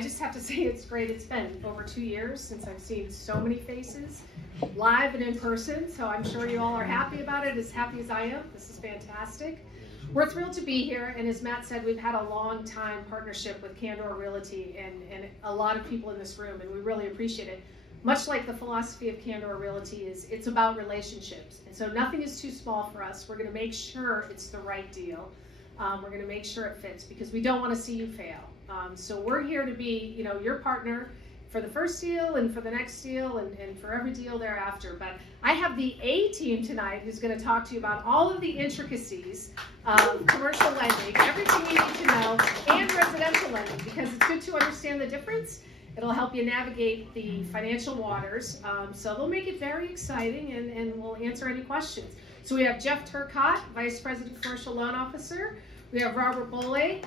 I just have to say it's great. It's been over 2 years since I've seen so many faces, live and in person, so I'm sure you all are happy about it, as happy as I am. This is fantastic. We're thrilled to be here, and as Matt said, we've had a long time partnership with Candor Realty and a lot of people in this room, and we really appreciate it. Much like the philosophy of Candor Realty is, it's about relationships, and so nothing is too small for us. We're going to make sure it's the right deal. We're going to make sure it fits, because we don't want to see you fail. So we're here to be, you know, your partner for the first deal and for the next deal and for every deal thereafter. But I have the A team tonight who's going to talk to you about all of the intricacies of commercial lending, everything you need to know, and residential lending, because it's good to understand the difference. It'll help you navigate the financial waters. So they'll make it very exciting, and we'll answer any questions. So we have Jeff Turcotte, Vice President Commercial Loan Officer. We have Robert Bolle,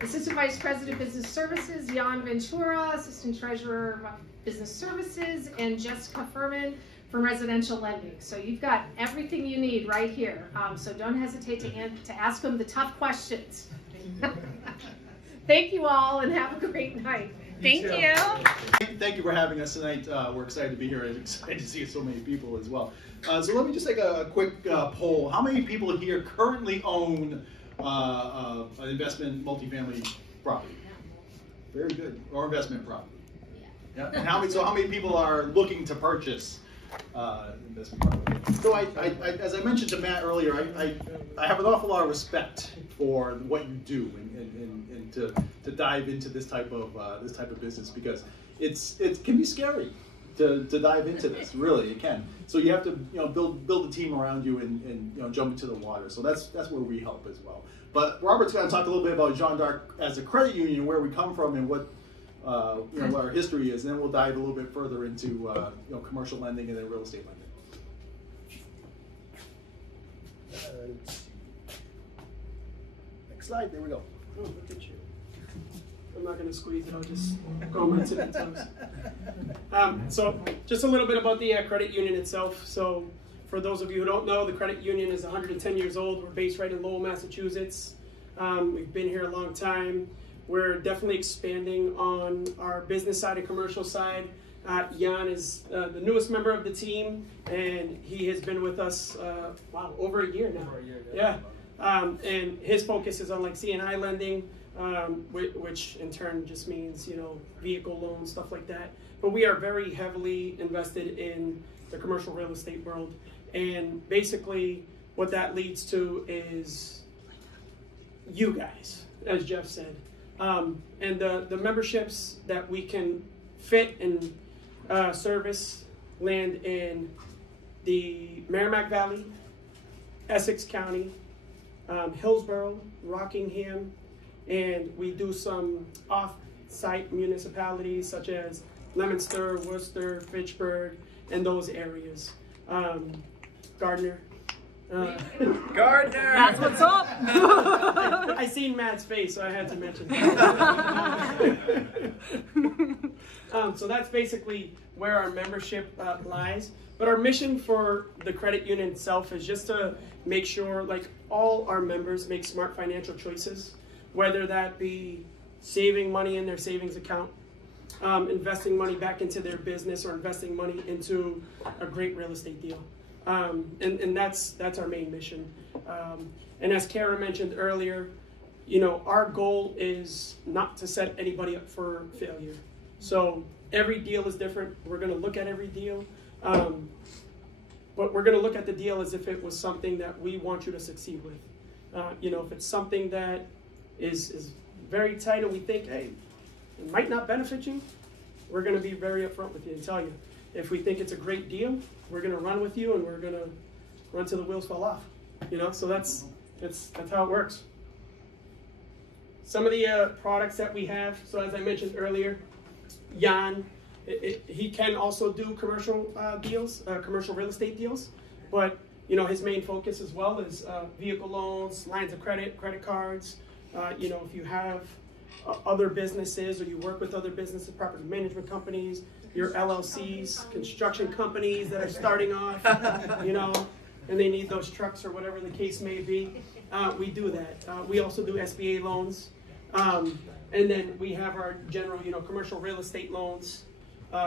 Assistant Vice President Business Services, Jan Ventura, Assistant Treasurer Business Services, and Jessica Furman from Residential Lending. So you've got everything you need right here. So don't hesitate to ask them the tough questions. Thank you all, and have a great night. Thank you. Thank you for having us tonight. We're excited to be here and excited to see so many people as well. So let me just take a quick poll. How many people here currently own an investment multifamily property? Very good. Or investment property. Yeah. And how many people are looking to purchase investment property? So as I mentioned to Matt earlier, I have an awful lot of respect for what you do and to dive into this type of business, because it can be scary to dive into this. Really, it can. So you have to build a team around you and jump into the water. So that's where we help as well. But Robert's going to talk a little bit about Jeanne D'Arc as a credit union, where we come from, and what what our history is. And then we'll dive a little bit further into commercial lending and then real estate lending. Next slide. There we go. Oh, look at you. I'm not going to squeeze it. I'll just go on my tippy toes. So just a little bit about the credit union itself. So for those of you who don't know, the credit union is 110 years old. We're based right in Lowell, Massachusetts. We've been here a long time. We're definitely expanding on our business side and commercial side. Jan is the newest member of the team, and he has been with us, over a year now. Over a year, yeah. And his focus is on like C&I lending, which in turn just means, vehicle loans, stuff like that. But we are very heavily invested in the commercial real estate world. And basically what that leads to is you guys, as Jeff said. And the memberships that we can fit and service land in the Merrimack Valley, Essex County, Hillsborough, Rockingham, and we do some off-site municipalities such as Leominster, Worcester, Fitchburg, and those areas. Gardner. Gardner! That's what's up! I seen Matt's face, so I had to mention that. So that's basically where our membership lies. But our mission for the credit union itself is just to make sure like all our members make smart financial choices, whether that be saving money in their savings account, investing money back into their business, or investing money into a great real estate deal. And that's our main mission. And as Kara mentioned earlier, our goal is not to set anybody up for failure. So every deal is different. We're going to look at every deal. But we're going to look at the deal as if it was something that we want you to succeed with. If it's something that is very tight and we think, hey, it might not benefit you, we're going to be very upfront with you and tell you. If we think it's a great deal, we're going to run with you, and we're going to run till the wheels fall off. So that's how it works. Some of the products that we have. So as I mentioned earlier, Jan, he can also do commercial deals, commercial real estate deals, but his main focus as well is vehicle loans, lines of credit, credit cards. If you have other businesses or you work with other businesses, property management companies, your LLCs, construction companies that are starting off, and they need those trucks or whatever the case may be, we do that. We also do SBA loans. And then we have our general, commercial real estate loans,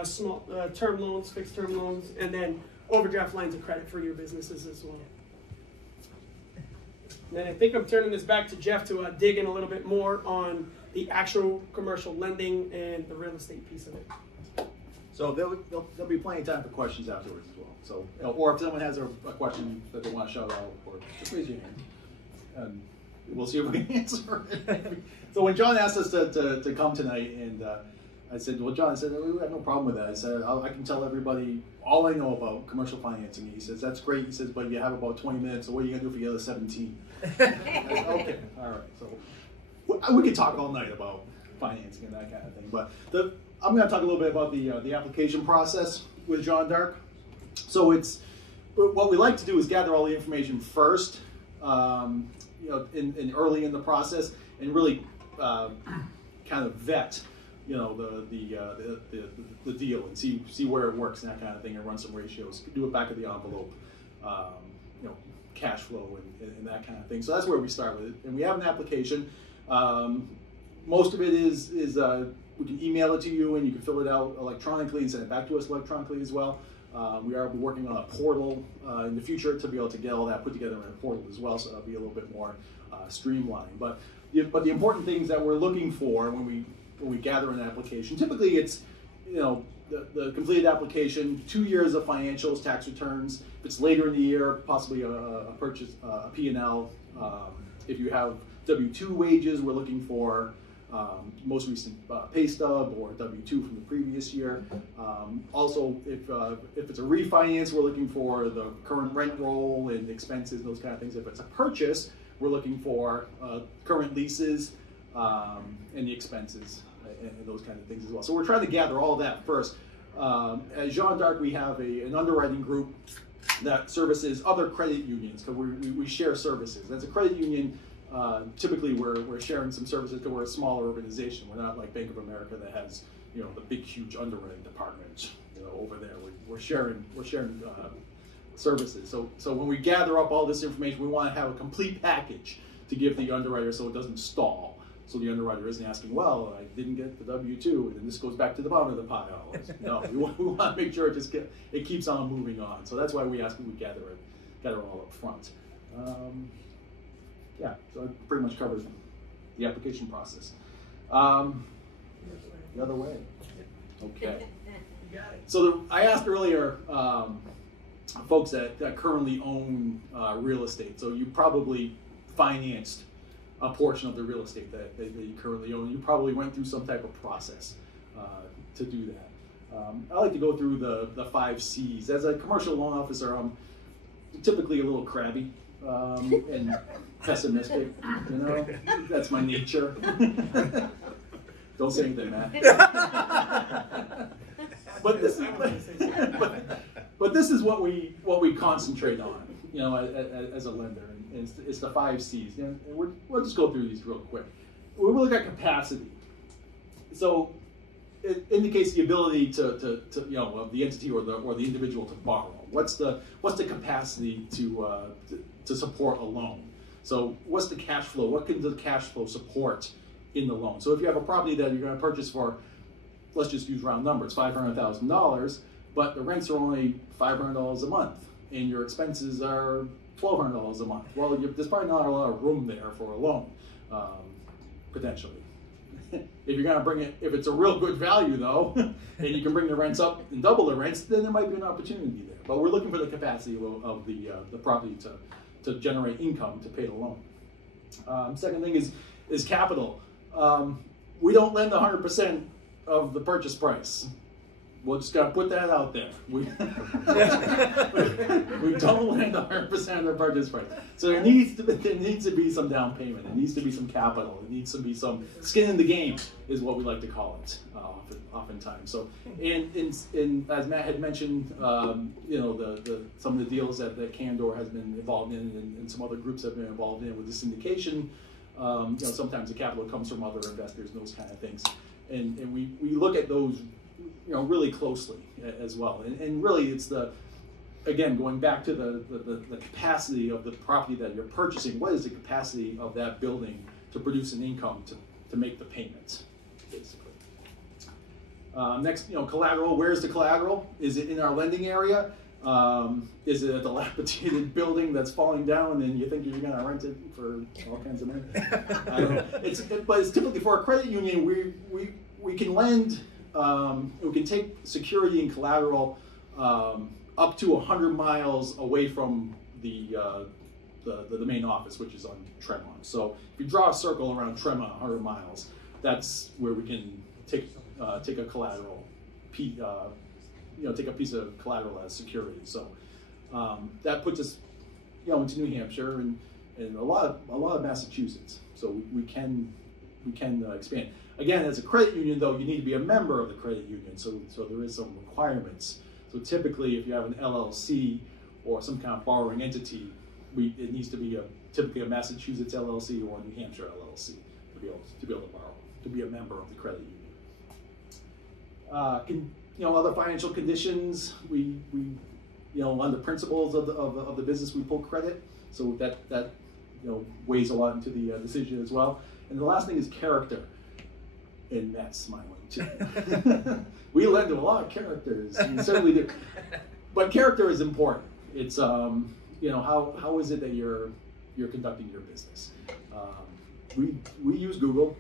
small term loans, fixed term loans, and then overdraft lines of credit for your businesses as well. And then I think I'm turning this back to Jeff to dig in a little bit more on the actual commercial lending and the real estate piece of it. So there'll be plenty of time for questions afterwards as well. So, or if someone has a question that they want to shout out, or just raise your hand, and we'll see if we can answer it. So when John asked us to come tonight, and I said, well, John, I said, we have no problem with that. I said, I can tell everybody all I know about commercial financing. He says, that's great. He says, but you have about 20 minutes, so what are you going to do for the other 17? I said, okay, all right. So we could talk all night about financing and that kind of thing. But I'm going to talk a little bit about the application process with Jeanne D'Arc. So what we like to do is gather all the information first, in early in the process, and really kind of vet, the deal and see where it works and that kind of thing, and run some ratios. Do it back of the envelope, cash flow and that kind of thing. So that's where we start with it. And we have an application. Most of it is we can email it to you, and you can fill it out electronically and send it back to us electronically as well. We are working on a portal in the future to be able to get all that put together in a portal as well, so that'll be a little bit more streamlined. But the important things that we're looking for when we gather an application, typically it's the completed application, 2 years of financials, tax returns. If it's later in the year, possibly a purchase, a P&L. If you have W-2 wages, we're looking for most recent pay stub or W-2 from the previous year. Also, if it's a refinance, we're looking for the current rent roll and expenses, those kind of things. If it's a purchase, we're looking for current leases and the expenses and those kind of things as well. So we're trying to gather all of that first. At Jeanne D'Arc, we have an underwriting group that services other credit unions, because we share services. As a credit union, typically we're sharing some services because we're a smaller organization. We're not like Bank of America that has the big huge underwriting department over there. We're sharing services. So when we gather up all this information, we want to have a complete package to give the underwriter so it doesn't stall. So the underwriter isn't asking, well, I didn't get the W-2, and then this goes back to the bottom of the pile. No, we want to make sure it keeps on moving on. So that's why we ask that we gather it all up front. Yeah, so it pretty much covers the application process. The other way. Okay. So I asked earlier, folks that currently own real estate. So you probably financed a portion of the real estate that you currently own. You probably went through some type of process to do that. I like to go through the 5 C's. As a commercial loan officer, I'm typically a little crabby and pessimistic. That's my nature. Don't say anything, Matt. But this is what we concentrate on, as a lender. And it's the 5 C's. And we'll just go through these real quick. We look at capacity. So it indicates the ability of the entity or the individual to borrow. What's the capacity to support a loan? So what's the cash flow? What can the cash flow support in the loan? So if you have a property that you're going to purchase for, let's just use round numbers, $500,000, but the rents are only $500 a month, and your expenses are $1,200 a month. Well, there's probably not a lot of room there for a loan, potentially. If you're going to bring it, if it's a real good value though, and you can bring the rents up and double the rents, then there might be an opportunity there. But we're looking for the capacity of the property to generate income to pay the loan. Second thing is capital. We don't lend 100% of the purchase price. We'll just got to put that out there. We don't lend 100% of the purchase price. So there needs to be some down payment. There needs to be some capital. There needs to be some skin in the game, is what we like to call it, oftentimes. So, and as Matt had mentioned, some of the deals that Candor has been involved in, and some other groups have been involved in with the syndication. Sometimes the capital comes from other investors and those kind of things, and we look at those really closely as well. And really it's again, going back to the capacity of the property that you're purchasing. What is the capacity of that building to produce an income make the payments, basically. Next, collateral. Where's the collateral? Is it in our lending area? Is it a dilapidated building that's falling down and you think you're going to rent it for all kinds of money? I don't know. But it's typically for a credit union. We can lend. We can take security and collateral up to 100 miles away from the main office, which is on Tremont. So if you draw a circle around Tremont 100 miles, that's where we can take a collateral, take a piece of collateral as security. So that puts us, into New Hampshire and a lot of Massachusetts. So we can expand. Again, as a credit union, though, you need to be a member of the credit union. So there is some requirements. So typically, if you have an LLC or some kind of borrowing entity, it needs to be typically a Massachusetts LLC or a New Hampshire LLC to be able to borrow, to be a member of the credit union. Other financial conditions, we on the principles of the business, we pull credit, so that weighs a lot into the decision as well. And the last thing is character, and Matt's smiling too. We lend to a lot of characters, we certainly do, but character is important. It's how is it that you're conducting your business? We use Google.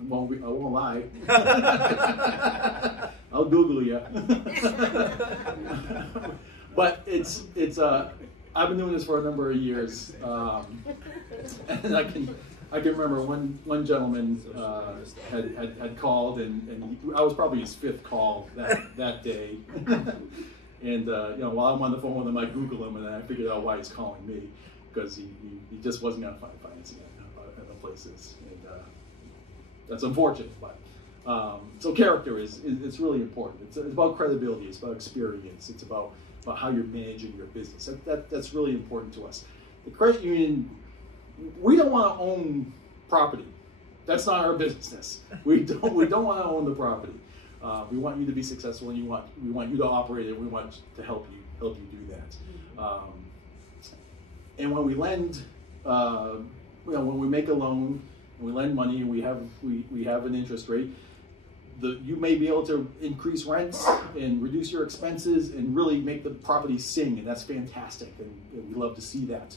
I won't lie. I'll Google you. But it's I've been doing this for a number of years, and I can remember one gentleman had called, and I was probably his 5th call that day. And while I'm on the phone with him, I Google him, and I figured out why he's calling me, because he just wasn't going to find financing at the places, and that's unfortunate. But so character is really important. It's about credibility. It's about experience. It's about how you're managing your business. That's really important to us. The credit union, we don't want to own property. That's not our business. We don't want to own the property. We want you to be successful, and we want you to operate it. We want to help you do that. And when we lend, when we make a loan and we lend money and we have an interest rate, you may be able to increase rents and reduce your expenses and really make the property sing, and that's fantastic, and we love to see that.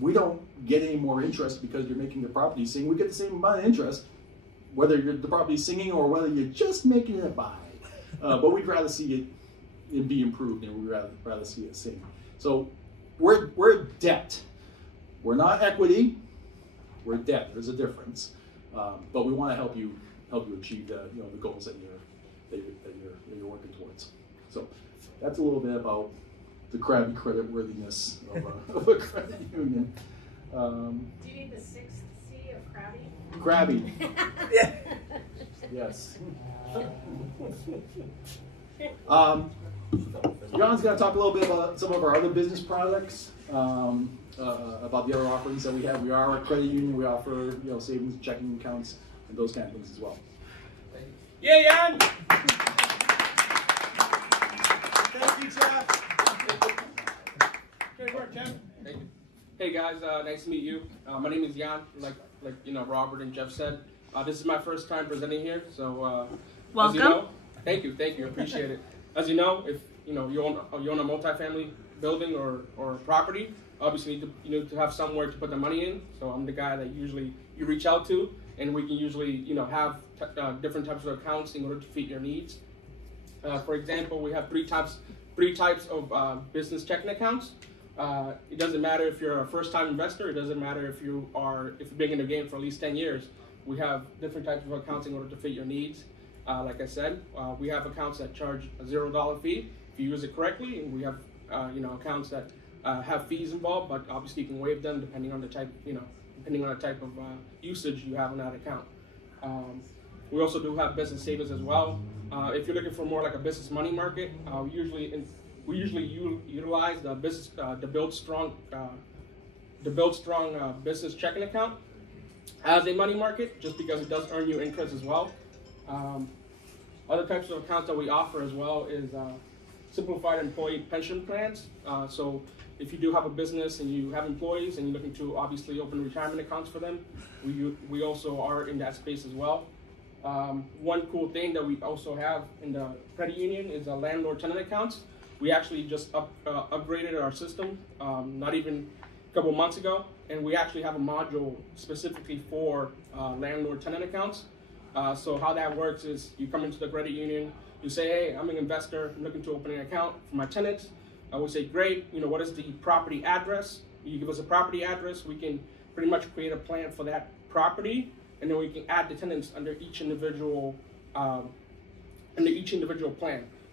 We don't get any more interest because you're making the property sing. We get the same amount of interest whether the property's singing or whether you're just making it buy. But we'd rather see it be improved, and we'd rather see it sing. So we're debt. We're not equity. We're debt. There's a difference. But we want to help you achieve the goals that you're working towards. So that's a little bit about the crabby credit worthiness of a credit union. Do you need the 6th C of crabby? Crabby. Yes. John's going to talk a little bit about some of our other business products, about the other offerings that we have. We are a credit union. We offer savings, checking accounts, and those kind of things as well. Yeah, Jan. Thank you, Jeff. Great work, Jeff. Thank you. Hey guys, nice to meet you. My name is Jeanne, like Robert and Jeff said. This is my first time presenting here, so welcome. As you know, thank you, appreciate it. As you know, if you own a multifamily building or property, obviously you need to have somewhere to put the money in. So I'm the guy that usually you reach out to, and we can usually have different types of accounts in order to fit your needs. For example, we have three types of business checking accounts. It doesn't matter if you're a first-time investor. It doesn't matter if you've been in the game for at least 10 years. We have different types of accounts in order to fit your needs. Like I said, we have accounts that charge a $0 fee if you use it correctly, and we have accounts that have fees involved, but obviously you can waive them depending on the type of usage you have on that account. We also do have business savings as well. If you're looking for more like a business money market, we usually utilize the Build Strong business checking account as a money market, just because it does earn you interest as well. Other types of accounts that we offer as well is simplified employee pension plans. So if you do have a business and you have employees and you're looking to obviously open retirement accounts for them, we also are in that space as well. One cool thing that we also have in the credit union is landlord-tenant accounts. We actually just upgraded our system not even a couple months ago, and we actually have a module specifically for landlord-tenant accounts. So how that works is you come into the credit union, you say, hey, I'm an investor, I'm looking to open an account for my tenants. We say, great, what is the property address? You give us a property address, we can pretty much create a plan for that property, and then we can add the tenants under each individual plan.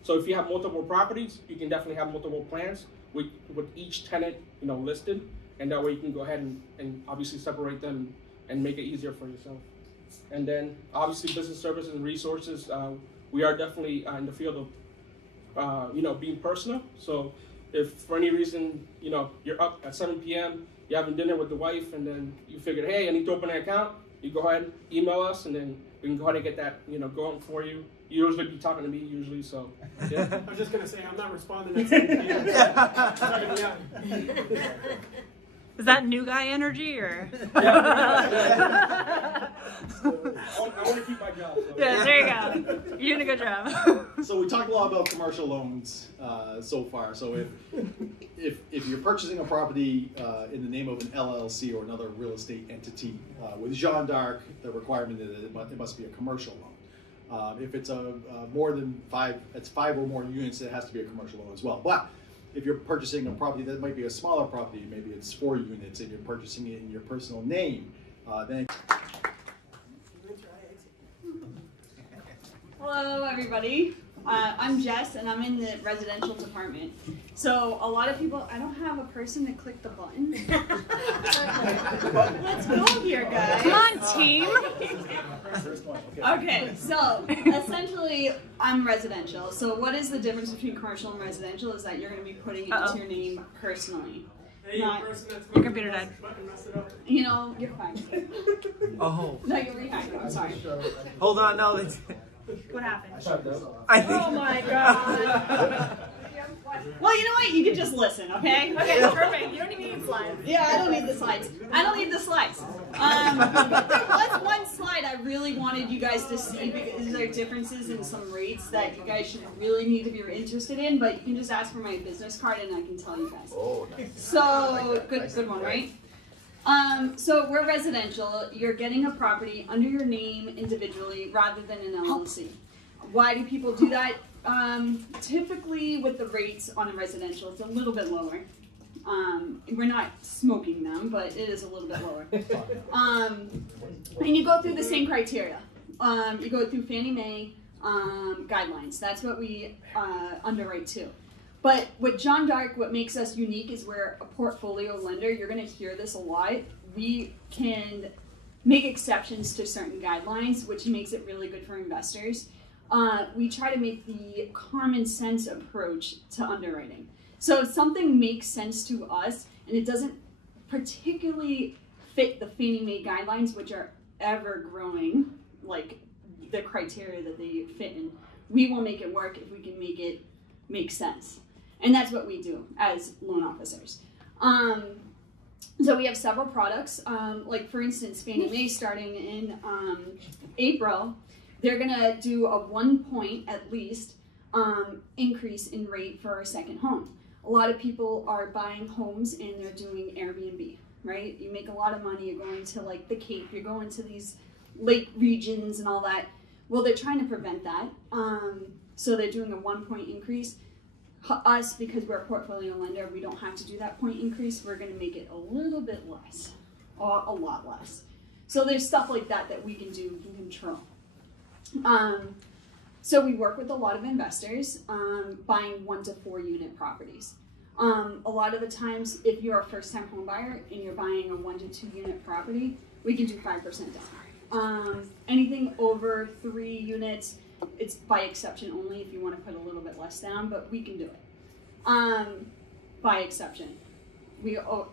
So if you have multiple properties, you can definitely have multiple plans with each tenant listed, and that way you can go ahead and obviously separate them and make it easier for yourself. And then obviously business services and resources, we are definitely in the field of being personal. So if for any reason you're up at 7 p.m., you're having dinner with the wife, and then you figured, hey, I need to open an account, you go ahead, email us, and then we can go ahead and get that going for you. You usually be talking to me usually, so yeah. I was just gonna say I'm not responding at 7 p.m. Is that new guy energy or? Yeah. I want to keep my job. So. Yeah, there you go. You're doing a good job. So we talked a lot about commercial loans so far. So if you're purchasing a property in the name of an LLC or another real estate entity, with Jeanne D'Arc, the requirement is it must be a commercial loan. If it's more than it's 5 or more units, it has to be a commercial loan as well. But if you're purchasing a property that might be a smaller property, maybe it's 4 units, and you're purchasing it in your personal name, then. Hello, everybody. I'm Jess, and I'm in the residential department. So a lot of people, I don't have a person to click the button. Let's go here, guys. Come on, team. Okay, so essentially, I'm residential. So what is the difference between commercial and residential is that you're going to be putting it into your name personally. Your computer died. You're fine. Oh. No, you're rehacked. I'm sorry. Hold on, no. What happened? Oh my god. Well, you know what? You can just listen, okay? Okay, perfect. You don't even need slides. Yeah, I don't need the slides. I don't need the slides. But there was one slide I really wanted you guys to see because there are differences in some rates that you guys should really need if you're interested in, but you can just ask for my business card and I can tell you guys. Oh, nice. So, good one, right? So we're residential. You're getting a property under your name individually rather than an LLC. Why do people do that? Typically with the rates on a residential, it's a little bit lower. We're not smoking them, but it is a little bit lower. And you go through the same criteria. You go through Fannie Mae guidelines. That's what we underwrite to. But with Jeanne D'Arc, what makes us unique is we're a portfolio lender. You're going to hear this a lot. We can make exceptions to certain guidelines, which makes it really good for investors. We try to make the common sense approach to underwriting. So if something makes sense to us and it doesn't particularly fit the Fannie Mae guidelines, which are ever growing, like the criteria that they fit in, we will make it work if we can make it make sense. And that's what we do as loan officers. So we have several products. Like for instance, Fannie Mae starting in April, they're gonna do a 1 point at least increase in rate for a second home. A lot of people are buying homes and they're doing Airbnb, right? You make a lot of money, you're going to like the Cape, you're going to these lake regions and all that. Well, they're trying to prevent that. So they're doing a 1 point increase. Us, because we're a portfolio lender, we don't have to do that point increase. We're going to make it a little bit less, or a lot less. So there's stuff like that that we can do, we can control. So we work with a lot of investors buying 1 to 4 unit properties. A lot of the times, if you're a first-time home buyer and you're buying a 1 to 2 unit property, we can do 5% down. Anything over 3 units, it's by exception only if you want to put a little bit less down, but we can do it. By exception.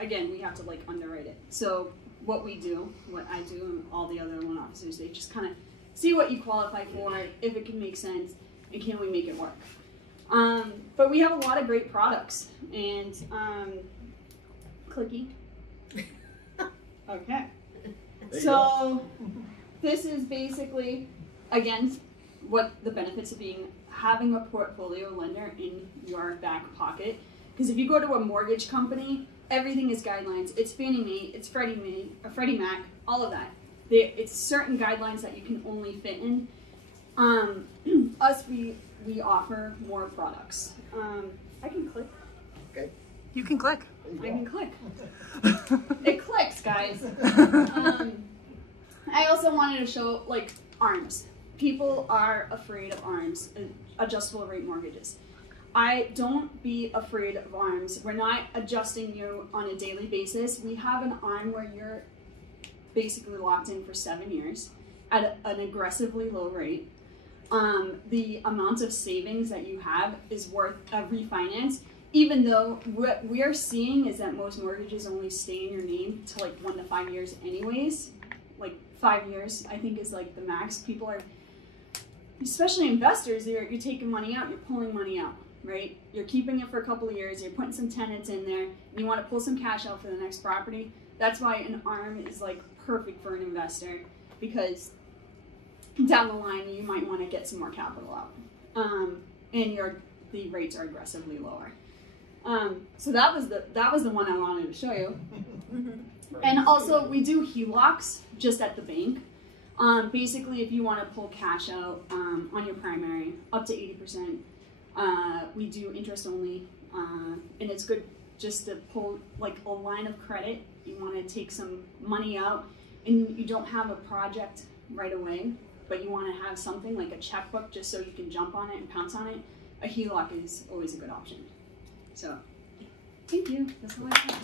Again, we have to like underwrite it. So what we do, what I do and all the other loan officers, they just kind of see what you qualify for, if it can make sense, and can we make it work. But we have a lot of great products, and Clicky. Okay. There you So this is basically, again, what the benefits of having a portfolio lender in your back pocket. Because if you go to a mortgage company, everything is guidelines. It's Fannie Mae, it's Freddie Mac, all of that. It's certain guidelines that you can only fit in. Us, we offer more products. I can click. Okay. You can click. I can click. It clicks, guys. I also wanted to show, like, ARMs. People are afraid of ARMs, adjustable rate mortgages. Don't be afraid of ARMs. We're not adjusting you on a daily basis. We have an ARM where you're basically locked in for 7 years at an aggressively low rate. The amount of savings that you have is worth a refinance, even though what we're seeing is that most mortgages only stay in your name to like 1 to 5 years anyways. Like 5 years, I think, is like the max. People are, especially investors, you're taking money out, you're pulling money out, right? You're keeping it for a couple of years, you're putting some tenants in there, and you want to pull some cash out for the next property. That's why an ARM is like perfect for an investor, because down the line you might want to get some more capital out, and the rates are aggressively lower. So that was the one I wanted to show you. And also we do HELOCs just at the bank. Basically, if you want to pull cash out on your primary up to 80%, we do interest only, and it's good just to pull like a line of credit. You want to take some money out and you don't have a project right away, but you want to have something like a checkbook just so you can jump on it and pounce on it. A HELOC is always a good option. So, thank you. That's all I have.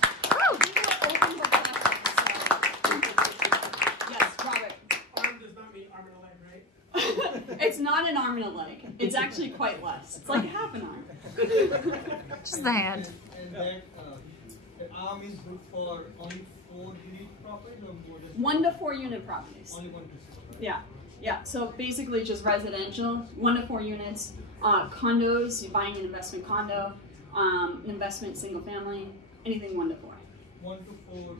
Yes, Robert. Arm does not mean arm and a leg, right? It's not an arm and a leg. It's actually quite less. It's like half an arm. Just the hand. And that the arm is good for only 4-unit properties or more than 1 to 4 unit properties. only 1 to 6? Yeah, yeah. So basically, just residential, 1 to 4 units. Condos, you're buying an investment condo, an investment single family, anything 1 to 4. 1 to 4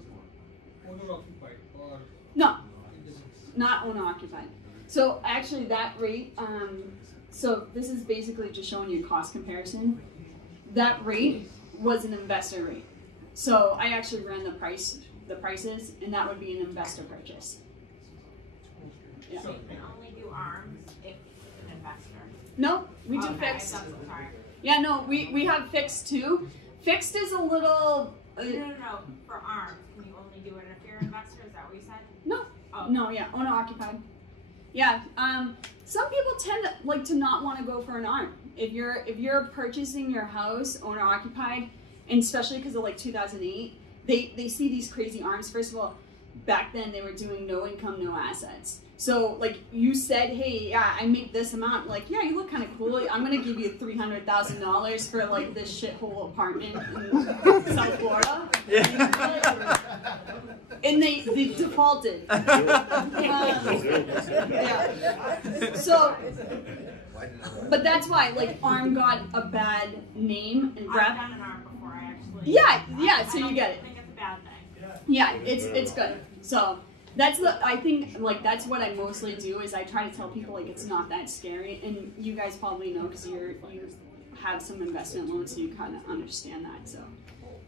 owner occupied or No, individuals? not owner occupied. So actually, that rate. So this is basically just showing you cost comparison. That rate was an investor rate. So I actually ran the prices, and that would be an investor purchase. Yeah. So you can only do arms if it's an investor. No, we do Okay, fixed. I thought so, sorry. Yeah, no, we have fixed too. Fixed is a little. No. For arms, can you only do it if you're an investor? Is that what you said? No. Oh. No, yeah, owner occupied. Yeah, some people tend to not want to go for an ARM. If you're purchasing your house owner occupied, and especially because of like 2008, they see these crazy ARMs. First of all, back then they were doing no income, no assets. So like you said, hey, yeah, I make this amount. Like, yeah, you look kind of cool. I'm gonna give you $300,000 for like this shithole apartment in South Florida. Yeah. And they defaulted. Yeah. So, but that's why like ARM got a bad name and I've rep. done an arm before, I actually. Yeah. So you get it. I think it's a bad thing. Yeah, it's good. So I think like that's what I mostly do is I try to tell people like it's not that scary, and you guys probably know because you have some investment loans, so you kind of understand that. So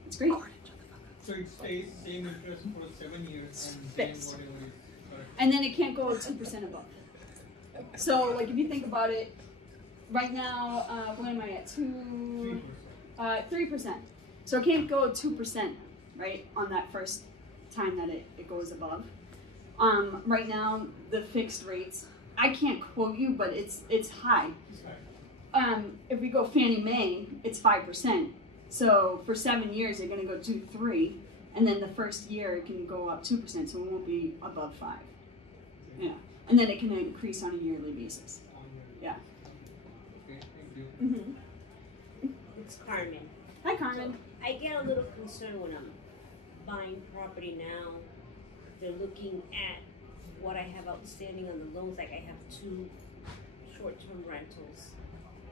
it's great. So it stays same interest for 7 years and Fixed. same whatever is correct. And then it can't go 2% above. So like if you think about it, right now what am I at 3%. So it can't go 2%, right, on that first time that it goes above. Right now the fixed rates, I can't quote you, but it's high. If we go Fannie Mae, it's 5%. So for 7 years, you're going to go 2-3, and then the first year it can go up 2%, so it won't be above 5. Yeah, and then it can increase on a yearly basis. Yeah. Okay, thank you. Mm-hmm. It's Carmen. Hi, Carmen. I get a little concerned when I'm buying property now. They're looking at what I have outstanding on the loans. Like I have 2 short-term rentals.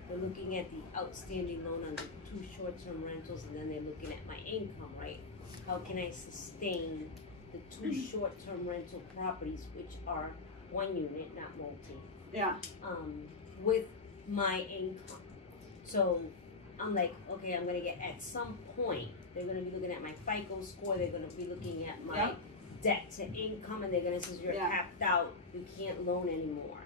they're looking at the outstanding loan on the 2 short-term rentals, and then they're looking at my income, right? How can I sustain the 2 short-term rental properties, which are 1 unit, not multi, Yeah. with my income? So I'm like, okay, I'm gonna get, at some point, they're gonna be looking at my FICO score, they're gonna be looking at my debt to income, and they're gonna say, you're capped out, you can't loan anymore.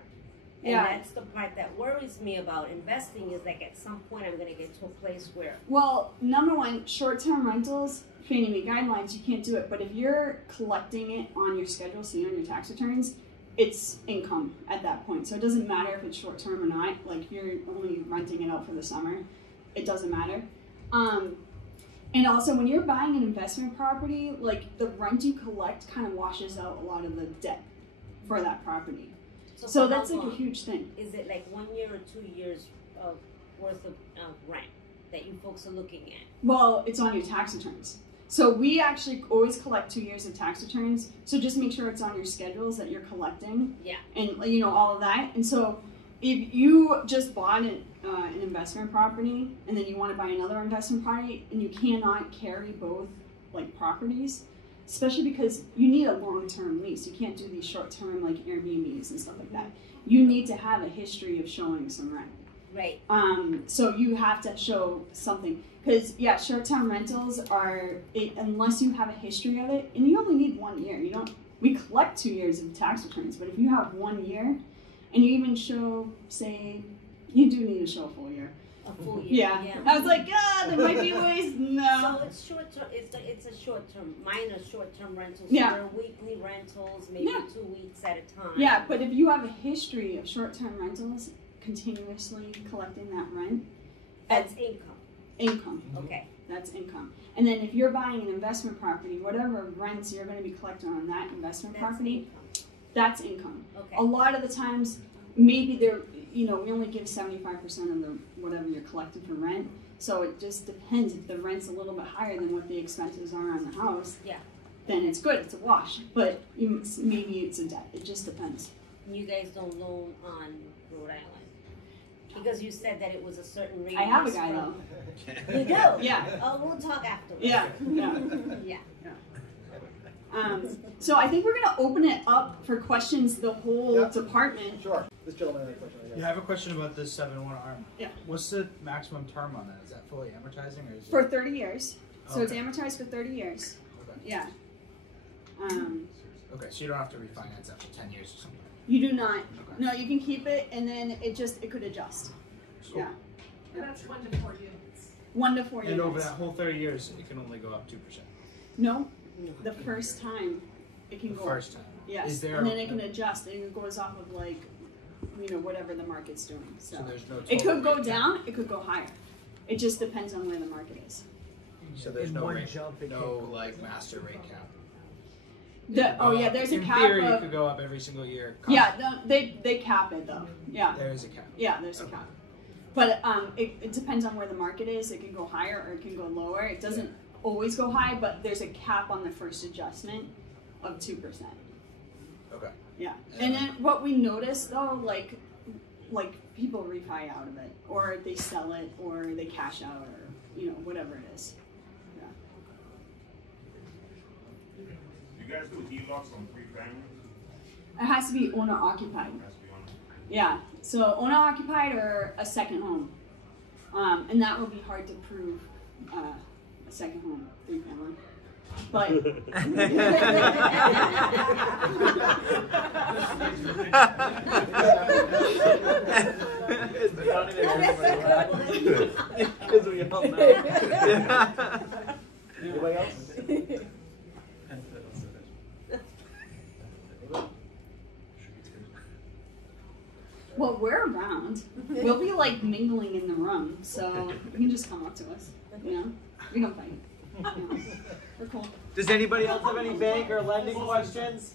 And that's the part that worries me about investing, is like at some point I'm gonna get to a place where. Well, number one, short-term rentals, Fannie Mae guidelines, you can't do it. But if you're collecting it on your schedule, so on your tax returns, it's income at that point. So it doesn't matter if it's short-term or not. Like, you're only renting it out for the summer. It doesn't matter. And also, when you're buying an investment property, like, the rent you collect kind of washes out a lot of the debt for that property. So that's like a huge thing. Is it like 1 year or 2 years of worth of rent that you folks are looking at? Well, it's on your tax returns. So we actually always collect 2 years of tax returns. So just make sure it's on your schedules that you're collecting. Yeah. And you know, all of that. And so if you just bought an investment property and then you want to buy another investment property and you cannot carry both like properties, especially because you need a long-term lease. You can't do these short-term like Airbnbs and stuff like that. You need to have a history of showing some rent. Right. So you have to show something. Because, yeah, short-term rentals are, unless you have a history of it, and you only need 1 year. You don't, we collect 2 years of tax returns, but if you have 1 year, and you even show, say, you do need to show a full year. A full year. Yeah. I was like, there might be ways. No. So it's short term. It's a short term. Mine are short term rentals. Yeah. So they're weekly rentals, maybe 2 weeks at a time. Yeah, but if you have a history of short-term rentals, continuously collecting that rent, that's income. Income. Okay. That's income. And then if you're buying an investment property, whatever rents you're going to be collecting on that investment property, that's income. Okay. A lot of the times, maybe they're, you know, we only give 75% of the whatever you're collecting for rent. So it just depends. If the rent's a little bit higher than what the expenses are on the house, then it's good. It's a wash. But maybe it's a debt. It just depends. You guys don't loan on Rhode Island? Because you said that it was a certain rate. I have a guy though. You do? Yeah. Oh, we'll talk afterwards. Yeah. So I think we're going to open it up for questions, the whole department. Sure. This gentleman has a question. Yeah, I have a question about this 7-1 arm. Yeah. What's the maximum term on that? Is that fully amortizing, or is For it 30 years. So it's amortized for 30 years. Okay. Yeah. Okay, so you don't have to refinance after 10 years or something. You do not. Okay. No, you can keep it, and then it could adjust. Cool. Yeah. And that's 1 to 4 units. 1 to 4 units. And over that whole 30 years, it can only go up 2%. No, the first time it can go. The first time. Yes. Is there and then it can adjust, and it goes off of like, you know, whatever the market's doing. So there's no. It could go down. It could go higher. It just depends on where the market is. So there's no rate, no like master rate cap. There's a cap. In theory, it could go up every single year. Yeah, they cap it though. Yeah. There is a cap. Yeah, there's a cap. But it depends on where the market is. It can go higher or it can go lower. It doesn't always go high, but there's a cap on the first adjustment of 2%. Okay. Yeah. And then what we noticed though, like people refi out of it, or they sell it, or they cash out, or you know, whatever it is. You guys do HELOCs on 3 families? It has to be owner occupied. Yeah, so owner occupied or a second home, and that would be hard to prove a second home, 3 family. But because we all know. Anybody else? well, we're around. We'll be like mingling in the room, so you can just come up to us. You know, we don't fight. You know, we're cool. Does anybody else have any bank or lending questions?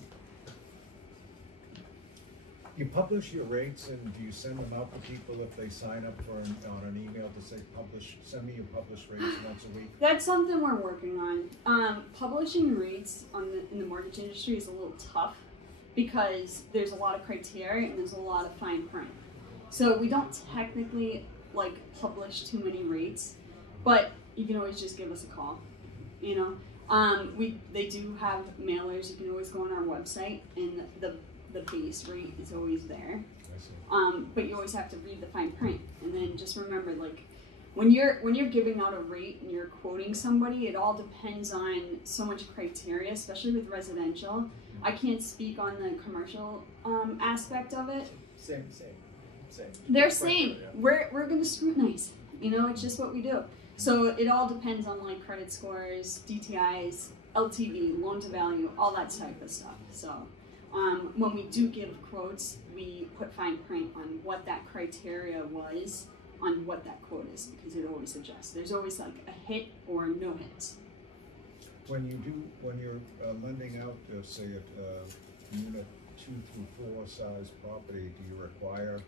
You publish your rates, and do you send them out to people if they sign up for on an email to say send me your published rates once a week? That's something we're working on. Publishing rates in the mortgage industry is a little tough because there's a lot of criteria and there's a lot of fine print. So we don't technically like publish too many rates, but you can always just give us a call, you know. They do have mailers. You can always go on our website, and the base rate is always there. But you always have to read the fine print, and then just remember, like, when you're giving out a rate and you're quoting somebody, it all depends on so much criteria, especially with residential. I can't speak on the commercial aspect of it. Same. They're same. We're going to scrutinize. You know, it's just what we do. So it all depends on like credit scores, DTIs, LTV, loan to value, all that type of stuff. So when we do give quotes, we put fine print on what that criteria was on what that quote is, because it always adjusts. There's always like a hit or no hits. When you're lending out, say, a unit 2 through 4 size property, do you require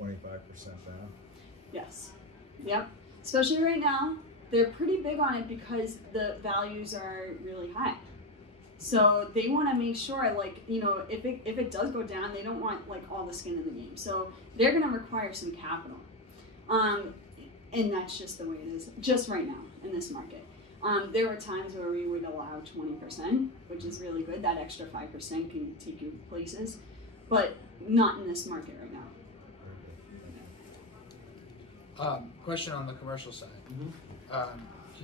25% down? Yes. Yep. Especially right now, they're pretty big on it because the values are really high. So they want to make sure, like, you know, if it does go down, they don't want like all the skin in the game. So they're going to require some capital. And that's just the way it is, just right now in this market. There were times where we would allow 20%, which is really good. That extra 5% can take you places, but not in this market right now. Question on the commercial side. Can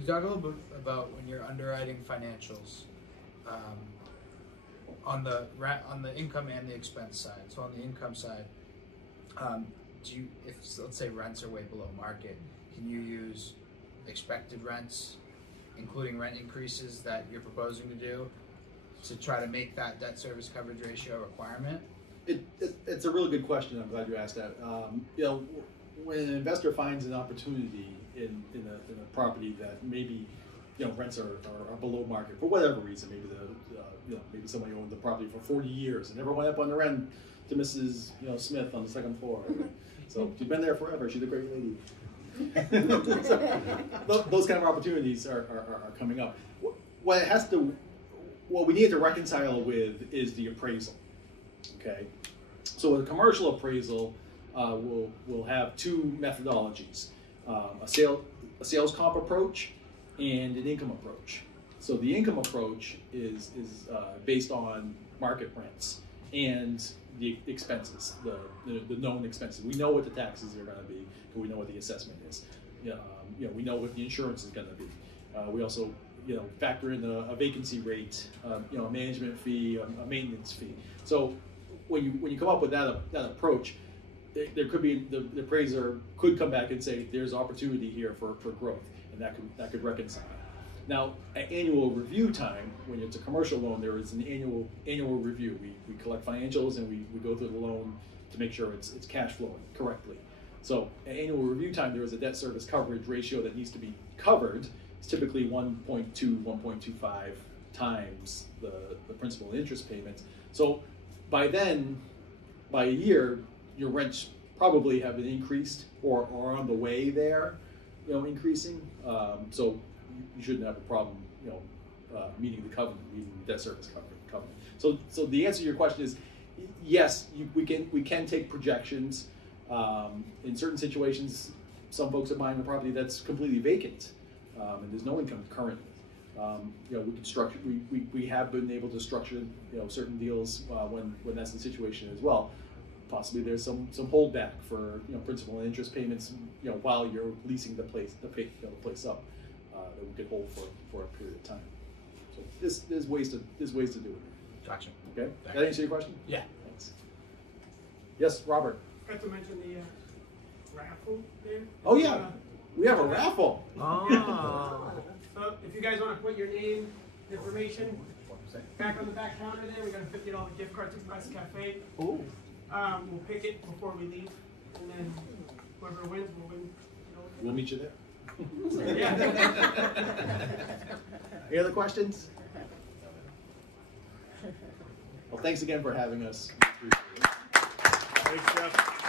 you talk a little bit about when you're underwriting financials on the income and the expense side? So on the income side, if let's say rents are way below market, can you use expected rents, including rent increases that you're proposing to do, to try to make that debt service coverage ratio a requirement? It's a really good question. I'm glad you asked that. You know, when an investor finds an opportunity in a property that maybe, you know, rents are below market for whatever reason, maybe maybe somebody owned the property for 40 years and never went up on the rent to Mrs. Smith on the second floor. So she's been there forever. She's a great lady. So, those kind of opportunities are coming up. What we need to reconcile with is the appraisal. Okay, so a commercial appraisal will have two methodologies: a sales comp approach and an income approach. So the income approach is based on market rents and the expenses, the known expenses. We know what the taxes are going to be, and we know what the assessment is. We know what the insurance is going to be. We also factor in a vacancy rate, a management fee, a maintenance fee. So when you come up with that approach, there could be the appraiser could come back and say there's opportunity here for growth, and that could reconcile. Now, at annual review time, when it's a commercial loan, there is an annual review. We collect financials and we go through the loan to make sure it's cash flowing correctly. So at annual review time, there is a debt service coverage ratio that needs to be covered. It's typically 1.2, 1.25 times the principal and interest payments. So by then, by a year, your rents probably have been increased or are on the way there, increasing. So you shouldn't have a problem, meeting the covenant, meeting the debt service covenant. So the answer to your question is yes, we can take projections. In certain situations, some folks are buying a property that's completely vacant, and there's no income currently. We can structure. We have been able to structure, certain deals when that's the situation as well. Possibly there's some holdback for principal and interest payments, while you're leasing the place up, that we could hold for a period of time. So there's ways to do it. Gotcha. Okay. Did that answer your question? Yeah. Thanks. Yes, Robert. I forgot to mention the raffle there. Oh yeah, we have a raffle. Oh. So if you guys want to put your name, information, back on the back counter there, we got a $50 gift card to Press Cafe. Oh. We'll pick it before we leave, and then whoever wins will win. We'll meet you there. Yeah. Any other questions? Well, thanks again for having us. Thanks, Jeff.